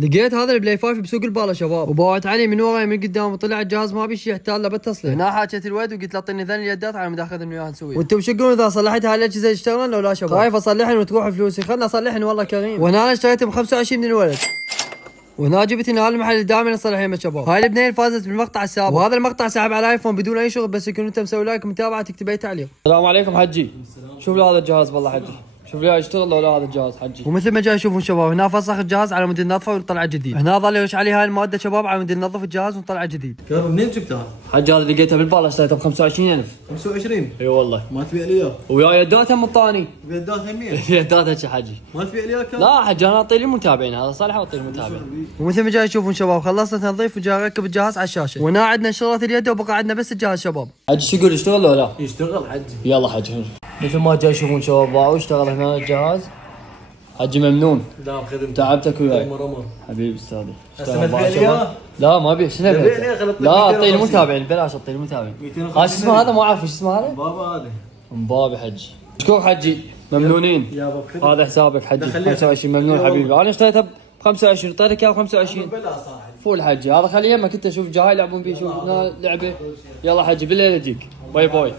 لقيت هذا البلاي 5 بسوق الباله شباب، وباوعت علي من ورا من قدام وطلع الجهاز ما بيشي يحتاج له بالتصليح. هنا حاكيت الولد وقلت له اعطيني ذن اليدات على مود اخذ وياها نسوي. وانتم وش تقولون اذا صلحت هاي الاجهزه يشتغلون لو لا شباب؟ خايف اصلحن وتروح فلوسي، خلنا اصلحن والله كريم. وهنا انا اشتريت ب 25 من الولد. وهنا جبت هنا المحل اللي دائما يصلح يمه شباب. هاي البنيه فازت بالمقطع السابق، وهذا المقطع سحب على ايفون بدون اي شغل، بس يكون انت مسوي لايك ومتابعه تكتب اي تعليق. السلام عليكم حجي. شوف لي هذا الجهاز والله حجي، شوف لي يشتغل لو لا هذا الجهاز حجي. ومثل ما جاي تشوفون شباب هنا فسخ الجهاز على مود ننظفه ونطلع جديد. هنا ظل يرش عليه هاي الماده شباب على مود ننظف الجهاز ونطلع جديد. منين جبتها؟ حجي هذا لقيته بالباله اشتريته ب 25,000. 25؟ اي والله. ما تبيع لي اياه؟ ويا يدات هم الطاني. يدات همين؟ يدات حجي. ما تبيع لي اياه؟ لا حجي انا اعطي للمتابعين، هذا صالح اعطي للمتابعين. ومثل ما جاي تشوفون شباب خلصنا تنظيف وجاي اركب الجهاز على الشاشه. وهنا عندنا شغله اليد وبقى عندنا بس الجهاز شباب. حجي شو يقول يشتغل ولا لا؟ يشتغل حجي. يلا حجي. مثل ما جاي تشوفون شباب باعوا اشتغل هنا الجهاز. حجي ممنون. لا خدمتك. تعبتك وياي. امر حبيبي استاذي. لا ما ابي شنو لا اعطي المتابعين بلاش اعطي المتابعين. شو اسمه هذا؟ ما اعرف ايش اسمه هذا؟ بابا هذا. مبابي حجي. مشكور حجي ممنونين. هذا حسابك حجي 25 ممنون حبيبي. انا اشتريته ب 25 اعطيتك اياه ب 25. فول حجي هذا خليه يمك انت. شوف جاي يلعبون فيه. شوف هنا لعبه. يلا حجي بالليل اجيك. باي باي.